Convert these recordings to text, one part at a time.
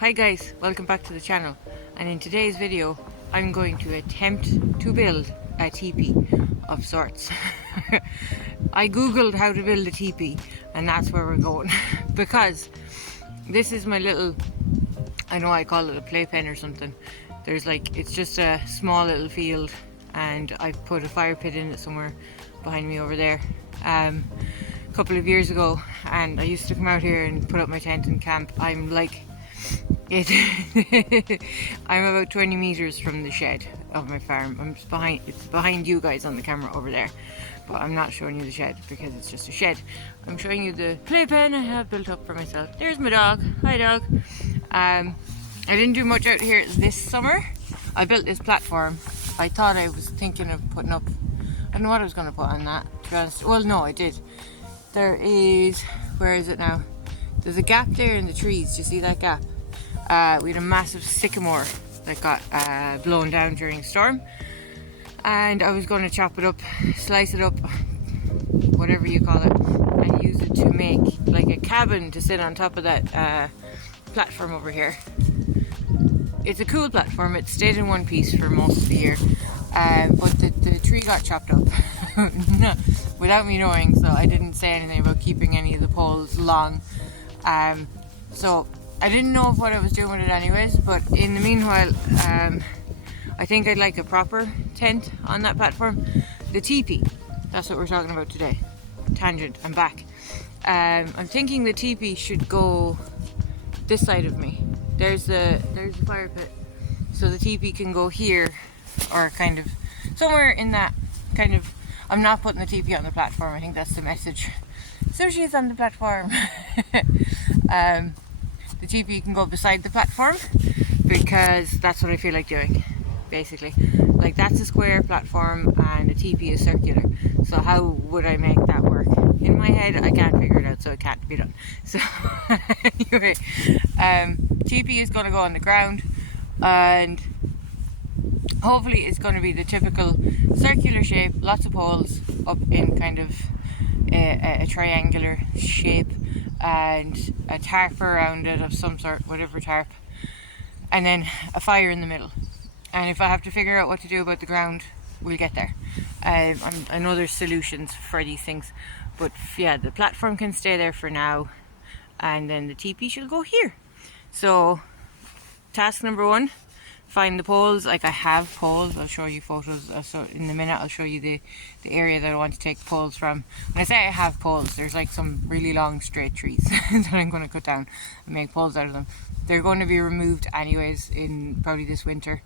Hi guys, welcome back to the channel, and in today's video I'm going to attempt to build a teepee of sorts. I googled how to build a teepee and that's where we're going because this is my little, I know I call it a playpen or something. There's it's just a small little field and I put a fire pit in it somewhere behind me over there a couple of years ago, and I used to come out here and put up my tent and camp. I'm about 20 meters from the shed of my farm. It's behind you guys on the camera over there, but I'm not showing you the shed because it's just a shed. I'm showing you the playpen I have built up for myself. There's my dog. Hi dog. I didn't do much out here this summer. I built this platform. I thought I was thinking of putting up, I don't know what I was going to put on that, to be honest. Well, no, I did. There is, where is it now? There's a gap there in the trees. Do you see that gap? We had a massive sycamore that got blown down during a storm, and I was going to chop it up, slice it up, whatever you call it, and use it to make like a cabin to sit on top of that platform over here. It's a cool platform. It stayed in one piece for most of the year, but the tree got chopped up without me knowing, so I didn't say anything about keeping any of the poles long. So I didn't know what I was doing with it anyways, but in the meanwhile, I think I'd like a proper tent on that platform. The teepee, that's what we're talking about today. Tangent, I'm back. I'm thinking the teepee should go this side of me. There's the fire pit, so the teepee can go here, or kind of somewhere in that kind of. I'm not putting the teepee on the platform. I think that's the message. Sushi is on the platform. The teepee can go beside the platform because that's what I feel like doing, basically. Like, that's a square platform and a teepee is circular. So how would I make that work? In my head, I can't figure it out, so it can't be done. So anyway, teepee is going to go on the ground, and hopefully it's going to be the typical circular shape, lots of poles up in kind of a triangular shape, and a tarp around it of some sort, whatever tarp, and then a fire in the middle. And if I have to figure out what to do about the ground, we'll get there. I know there's solutions for these things, but yeah, the platform can stay there for now, and then the teepee should go here. So task number one, find the poles. Like, I have poles. I'll show you photos. So in a minute I'll show you the area that I want to take poles from. When I say I have poles, there's like some really long straight trees that I'm going to cut down and make poles out of them. They're going to be removed anyways in probably this winter.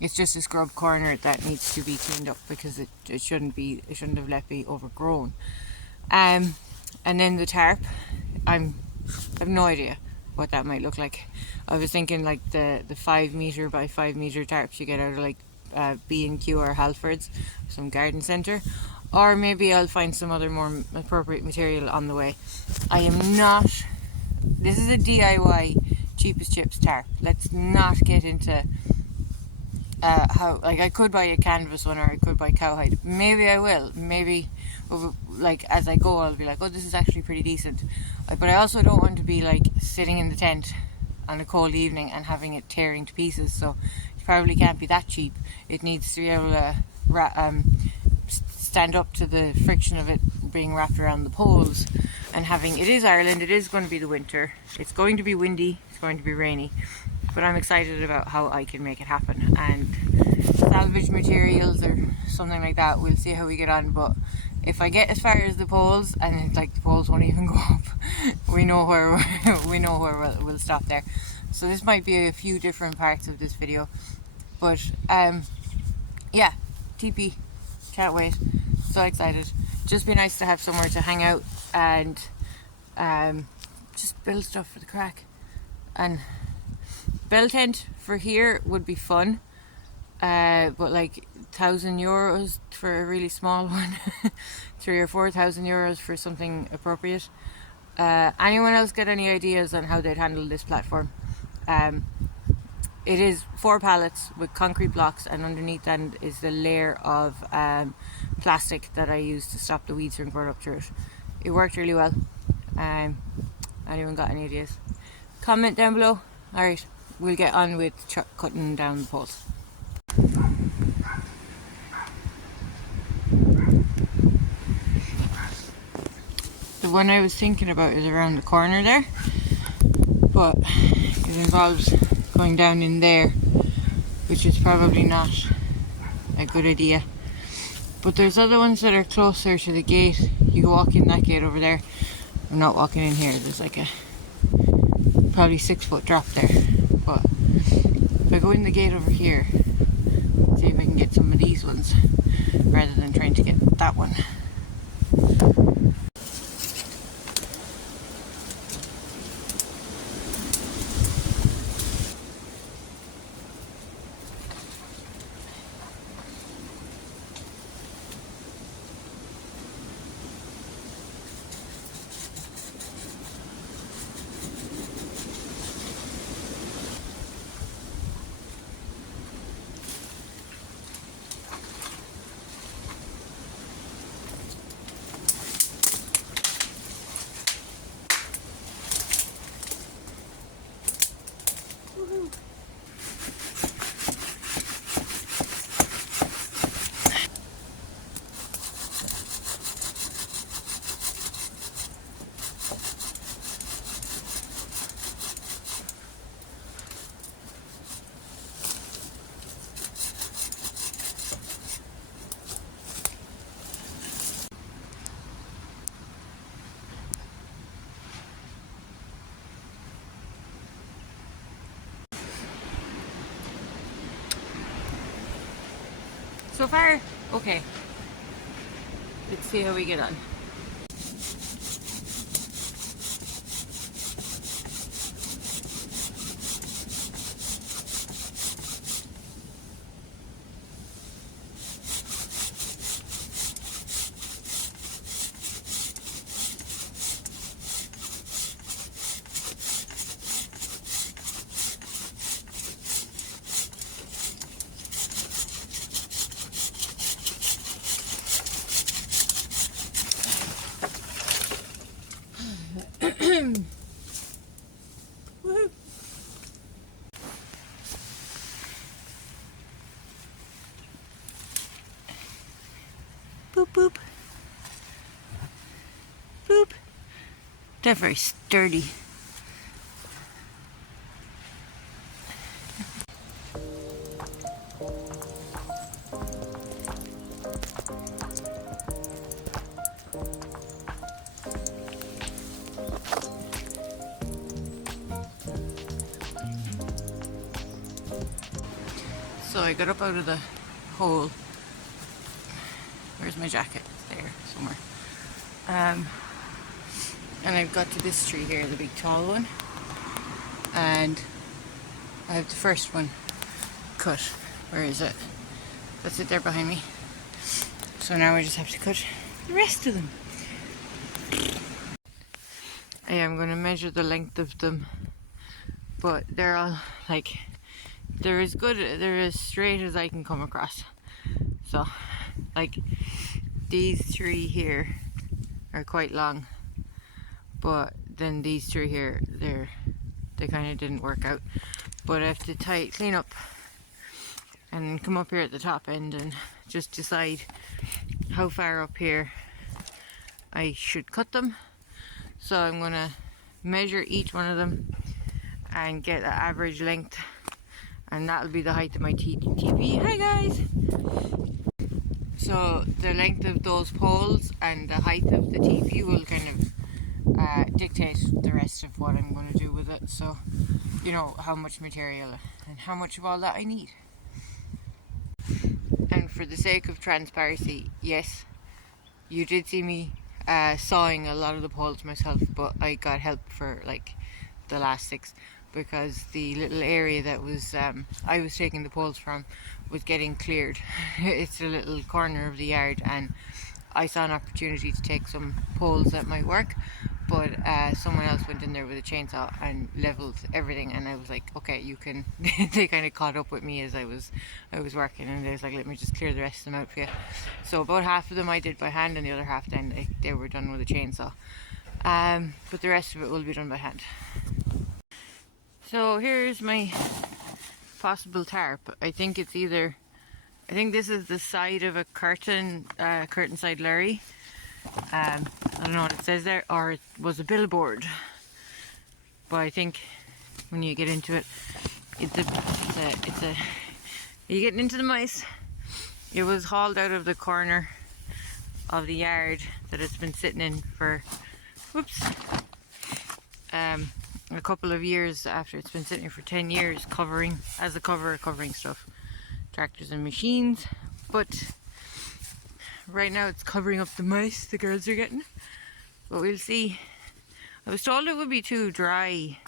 It's just a scrub corner that needs to be cleaned up because it shouldn't have let be overgrown. And then the tarp, I have no idea what that might look like. I was thinking like the 5 meter by 5 meter tarps you get out of like B&Q or Halfords, some garden centre, or maybe I'll find some other more appropriate material on the way. This is a DIY cheapest chips tarp. Let's not get into how, like, I could buy a canvas one, or I could buy cowhide. Maybe I will. Maybe like as I go I'll be like, oh, this is actually pretty decent. But I also don't want to be like sitting in the tent on a cold evening and having it tearing to pieces, so it probably can't be that cheap. It needs to be able to stand up to the friction of it being wrapped around the poles, and it is Ireland, it is going to be the winter, it's going to be windy, it's going to be rainy, but I'm excited about how I can make it happen. And salvage materials or something like that, we'll see how we get on. But if I get as far as the poles, and it's like the poles won't even go up, we know where we'll stop there. So this might be a few different parts of this video, but yeah, teepee, can't wait, so excited. Just be nice to have somewhere to hang out and just build stuff for the crack. And bell tent for here would be fun, but like €1,000 for a really small one, 3,000 or 4,000 euros for something appropriate. Anyone else get any ideas on how they'd handle this platform? It is 4 pallets with concrete blocks, and underneath that is the layer of plastic that I used to stop the weeds from growing up through it. It worked really well. Anyone got any ideas? Comment down below. Alright, we'll get on with cutting down the poles. The one I was thinking about is around the corner there, but it involves going down in there, which is probably not a good idea. But there's other ones that are closer to the gate. You can walk in that gate over there. I'm not walking in here. There's like a probably 6-foot drop there. But if I go in the gate over here, see if I can get some of these ones rather than trying to get that one. So far, okay. Let's see how we get on. Boop, boop. Boop. They're very sturdy. So I got up out of the hole. Where's my jacket? It's there somewhere. And I've got to this tree here, the big tall one. And I have the first one cut. Where is it? That's it there behind me. So now I just have to cut the rest of them. I am going to measure the length of them, but they're all like, they're as straight as I can come across. So like these three here are quite long, but then these three here, they kind of didn't work out. But I have to clean up and come up here at the top end and just decide how far up here I should cut them. So I'm gonna measure each one of them and get the average length, and that'll be the height of my teepee. Hi guys! So the length of those poles and the height of the teepee will kind of dictate the rest of what I'm going to do with it. So, you know, how much material and how much of all that I need. And for the sake of transparency, yes, you did see me sawing a lot of the poles myself, but I got help for like the last 6, because the little area that was I was taking the poles from was getting cleared. It's a little corner of the yard, and I saw an opportunity to take some poles that might work, but someone else went in there with a chainsaw and leveled everything, and I was like, okay, you can. They kind of caught up with me as I was working, and they was like, let me just clear the rest of them out for you. So about half of them I did by hand, and the other half then they were done with a chainsaw. But the rest of it will be done by hand. So here's my possible tarp. I think it's either, I think this is the side of a curtain side lorry. I don't know what it says there, or it was a billboard. But I think when you get into it, you're getting into the mice. It was hauled out of the corner of the yard that it's been sitting in for, a couple of years after it's been sitting here for 10 years, covering stuff, tractors and machines. But right now it's covering up the mice the girls are getting. But we'll see. I was told it would be too dry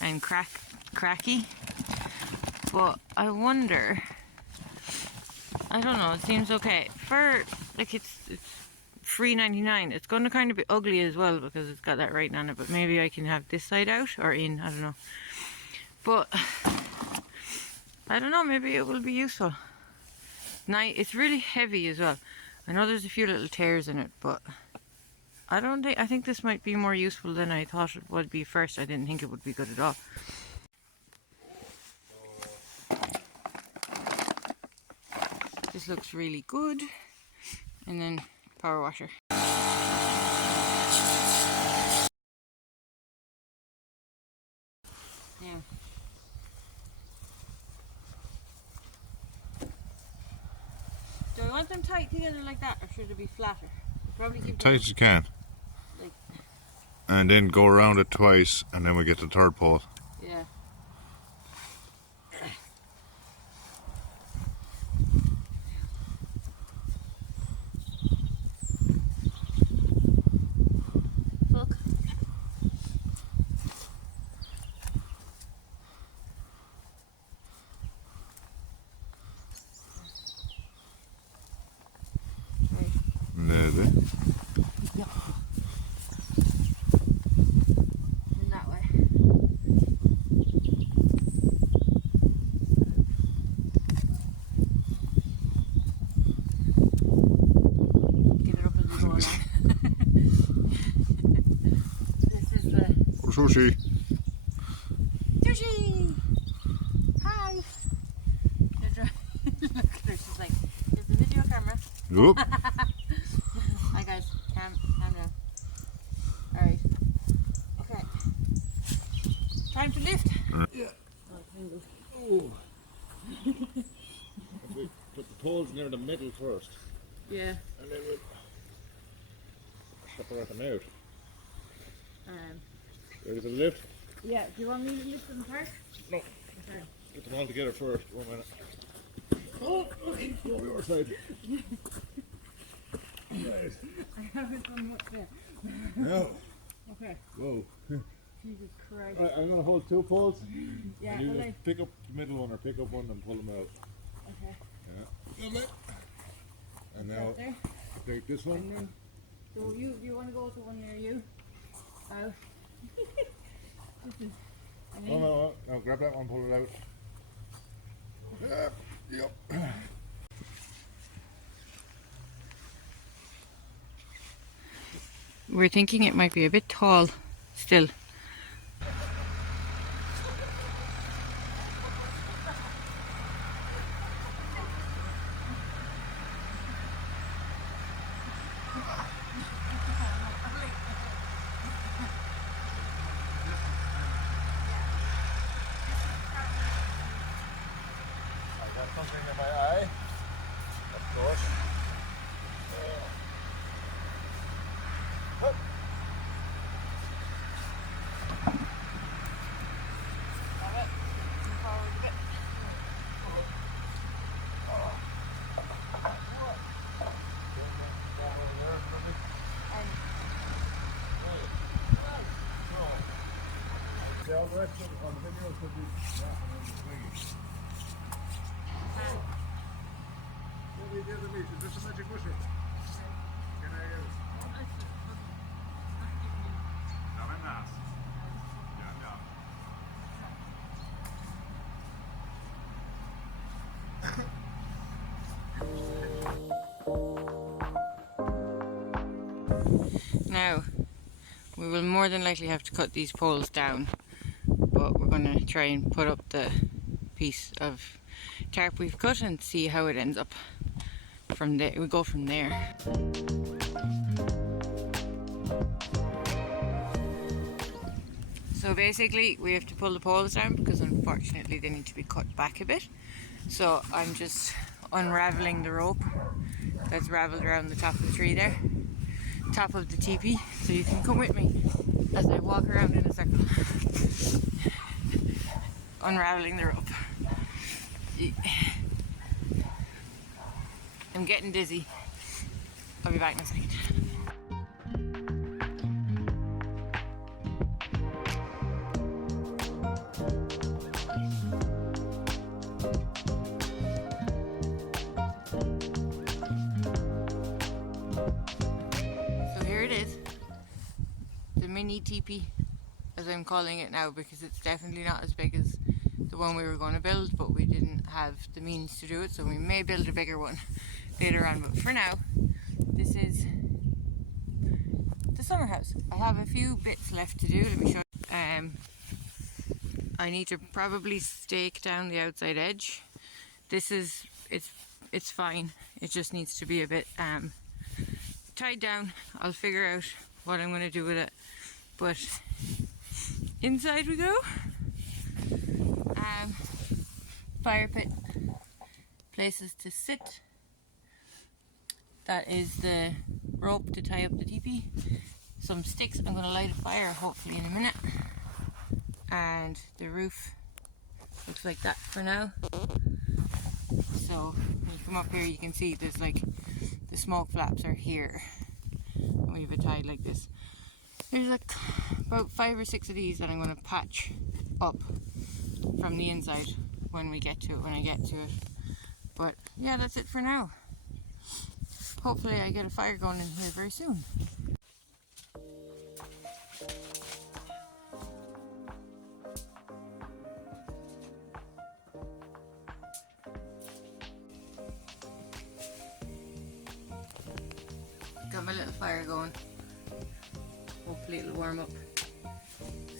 and cracky, but I wonder. I don't know. It seems okay for like it's $3.99. It's going to kind of be ugly as well because it's got that writing on it. But maybe I can have this side out or in. I don't know. But I don't know. Maybe it will be useful. It's really heavy as well. I know there's a few little tears in it, but I think this might be more useful than I thought it would be first. I didn't think it would be good at all. This looks really good. And then power washer. Yeah. Do I want them tight together like that, or should it be flatter? Probably keep tight as you can. Like, and then go around it twice, and then we get the third pole. yeah. Look. Maybe. Yeah. In that way. Get it up as we go along. This is the Sushi. sushi. Hi. Look, she's like, there's the video camera. Oop. Hi guys, calm down. Alright. Okay. Time to lift. Yeah. Oh. We put the poles near the middle first. Yeah. And then we'll separate them out. Ready for the lift? Yeah, do you want me to lift them first? No. Okay. Get them all together first. 1 minute. Oh, okay. Go your side. Nice. I haven't done much there. No. Okay. Whoa. Jesus Christ. I'm going to hold 2 poles. Yeah, And you well, just pick up the middle one or pick up one and pull them out. okay. Yeah. And now There. take this one. And then, so you want to go to one near you? Out. And then, No, grab that one, pull it out. Yep. we're thinking it might be a bit tall still. Something in my eye. Of course. The other direction on the video could be wrapping in the swinging. Maybe the other meat, is this a magic bushel? Can I get it? Ja, men nice. Ja. Now, we will more than likely have to cut these poles down, but we're going to try and put up the piece of tarp we've cut and see how it ends up. From there, we go from there. So basically we have to pull the poles down because unfortunately they need to be cut back a bit. So I'm just unraveling the rope that's raveled around the top of the tree there, top of the teepee. So you can come with me as I walk around in a circle, unraveling the rope. I'm getting dizzy. I'll be back in a second. So here it is, the mini teepee, as I'm calling it now, because it's definitely not as big as the one we were going to build, but we didn't have the means to do it, so we may build a bigger one later on. But for now, this is the summer house. I have a few bits left to do. Let me show you. I need to probably stake down the outside edge. This is, it's fine. It just needs to be a bit tied down. I'll figure out what I'm going to do with it. But inside we go. Fire pit, places to sit. That is the rope to tie up the teepee. Some sticks. I'm going to light a fire hopefully in a minute. And the roof looks like that for now. So when you come up here, you can see there's like the smoke flaps are here. And we have it tied like this. There's like about 5 or 6 of these that I'm going to patch up from the inside when I get to it. But yeah, that's it for now. Hopefully I get a fire going in here very soon. Got my little fire going. Hopefully it'll warm up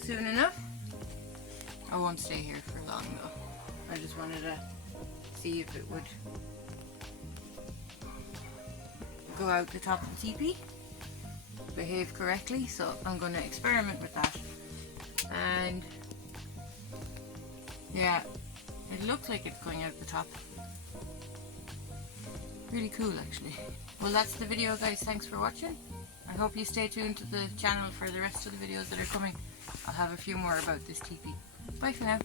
soon enough. I won't stay here for long though. I just wanted to see if it would go out the top of the teepee, behave correctly, so I'm going to experiment with that. And yeah, it looks like it's going out the top. Really cool actually. Well, that's the video guys, thanks for watching. I hope you stay tuned to the channel for the rest of the videos that are coming. I'll have a few more about this teepee. Bye for now.